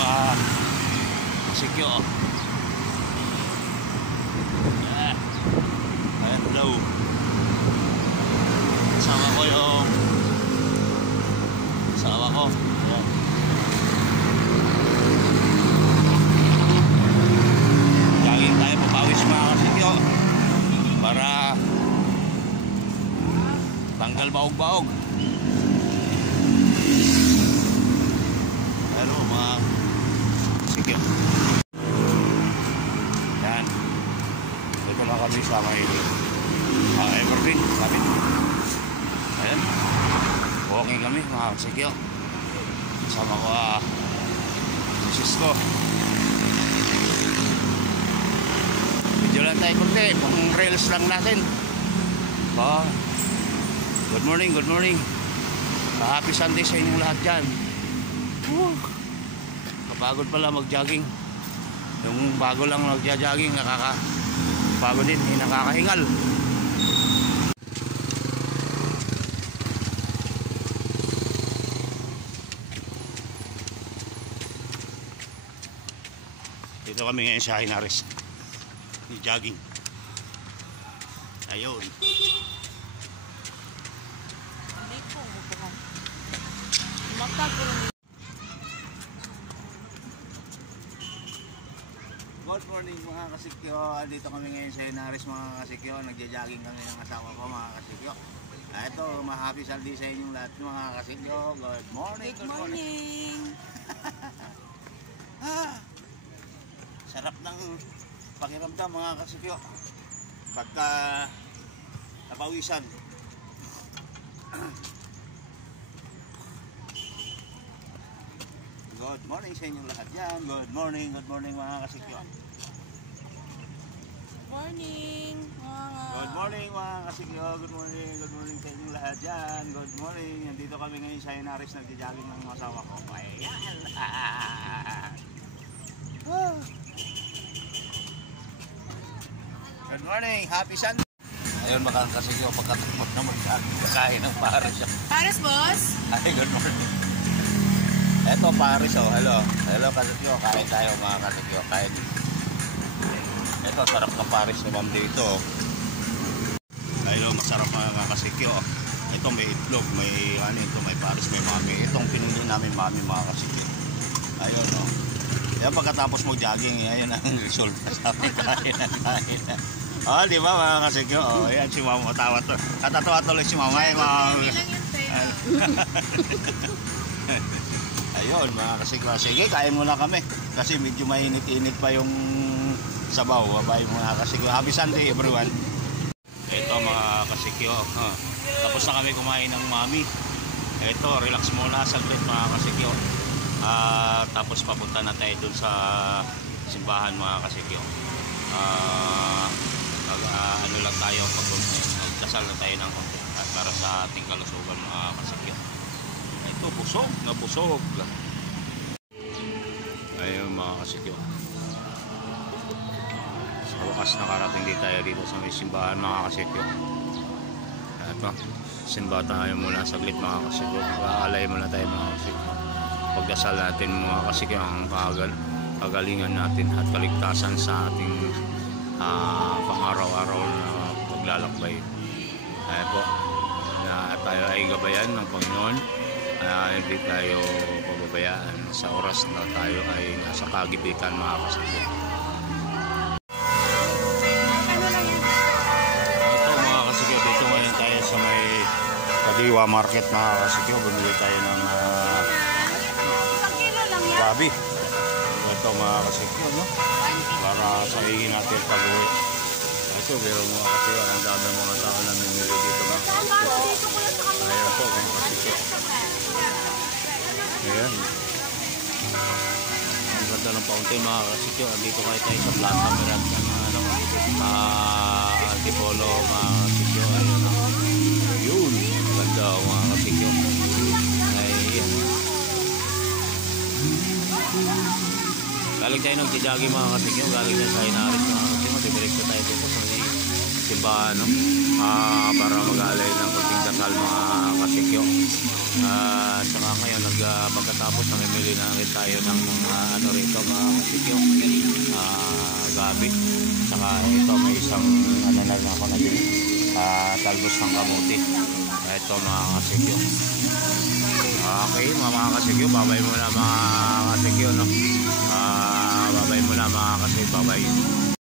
mga sikyo. Ayan, hello. Kasama ko yung asawa ko. Ayan. Jogging tayo, papawis mga kasikyo para tanggal baog-baog. Hello mga sikyo. Yan. Ito lang kami sa may Evergreen. Kapit. Ayan. Walking kami mga sikyo. Sama ko misis ko. Video lang tayo kunti. Pang reels lang natin. Good morning, good morning. Happy Sunday sa inyong lahat dyan. Kapagod pala mag-jogging. Yung bago lang mag-jogging, nakakapagod din, nakakahingal. Dito kami ngayon sa Hinares. Jogging. Ayun. Good morning mga kasikyo. Dito kami ngayon sa Hinares mga kasikyo. Nagja-jogging kami ng asawa ko mga kasikyo. Ito, ma-happy Sunday sa inyong lahat mga kasikyo. Good morning. Good morning. Sarap ng pakiramdam mga kasikyo pagka napawisan. Good morning sa inyong lahat dyan. Good morning mga kasikyo. Morning mga... Good morning mga kasikyo. Good morning sa inyong lahat dyan. Good morning. Nandito kami ngayon sa Hinares, nagja-jogging ng asawa ko. Ayan. Good morning. Happy Sunday. Ayun mga kasikyo, pagkatapos na magkakain ng pares. Pares, boss? Ay, good morning. Eto pares, oh. Hello. Hello kasikyo. Kain tayo mga kasikyo. Kain. Ito, sarap ng pares ni ma'am dito. Ayun, masarap mga kasikyo. Ito may itlog, may ano ito, may pares, may mami. Itong pinili namin mami mga kasikyo. Ayun, oh. Yan pagkatapos mo jogging, ayun ang result. Sabi tayo na. Oh, di ba mga kasikyo? Oh, ayan si ma'am, matawa to. Katatawa tuloy si ma'am. Ay, ma'am. Ayun mga kasikyo. Sige, kain muna kami. Kasi medyo mainit-init pa yung sabaw. Bye mga kasikyo. Happy Sunday everyone. Ito mga kasikyo. Tapos na kami kumain ng mami. Ito, relax muna saglit mga kasikyo. Tapos papunta na tayo dun sa simbahan mga kasikyo. Ano lang tayo, magdasal na tayo ng konti para sa ating kalusugan mga kasikyo. Ito, busog. Ayun mga kasikyo. Sa wakas nakarating din tayo dito sa may simbahan mga kasikyo. Ito, simba tayo muna saglit mga kasikyo. Aalay muna tayo mga kasikyo. Pagdasal natin mga kasikyo ang kagalingan natin at kaligtasan sa ating pang-araw-araw na paglalakbay. Kaya po, tayo ay gabayan ng Panginoon. Hindi tayo pababayaan sa oras na tayo ay nasa kagipitan mga kasikyo. Ito mga kasikyo, dito ngayon tayo sa may Kadiwa Market mga kasikyo. Bumili tayo ng gabi. Ito mga kasikyo, no? Para sa hingin natin pag-uwi. Ito, pero mga kasikyo, ang dami mga tao na namimili dito mga kasikyo. Ayan po mga kasikyo. Ayan. Ang ganda ng fountain mga kasikyo. Dito kayo tayo sa Plaza Miranda ng Antipolo mga kasikyo. Ayun. Ang ganda mga kasikyo. Ayan. Galing tayo nag-jogging mga kasikyo. Galing tayo sa Hinares mga kasikyo. Diretso tayo dito sa simbahan, no? Para mag-alay ng kunting dasal mga kasikyo. Saka ngayon pagkatapos namimili na rin tayo ng mga ano rito mga kasikyo, gabi. Saka ito may isang ano na rin ako na din, talbos ng kamuti. Ito mga kasikyo. Okay mga kasikyo, babay muna mga kasikyo, no? Babay muna mga kasikyo, babay.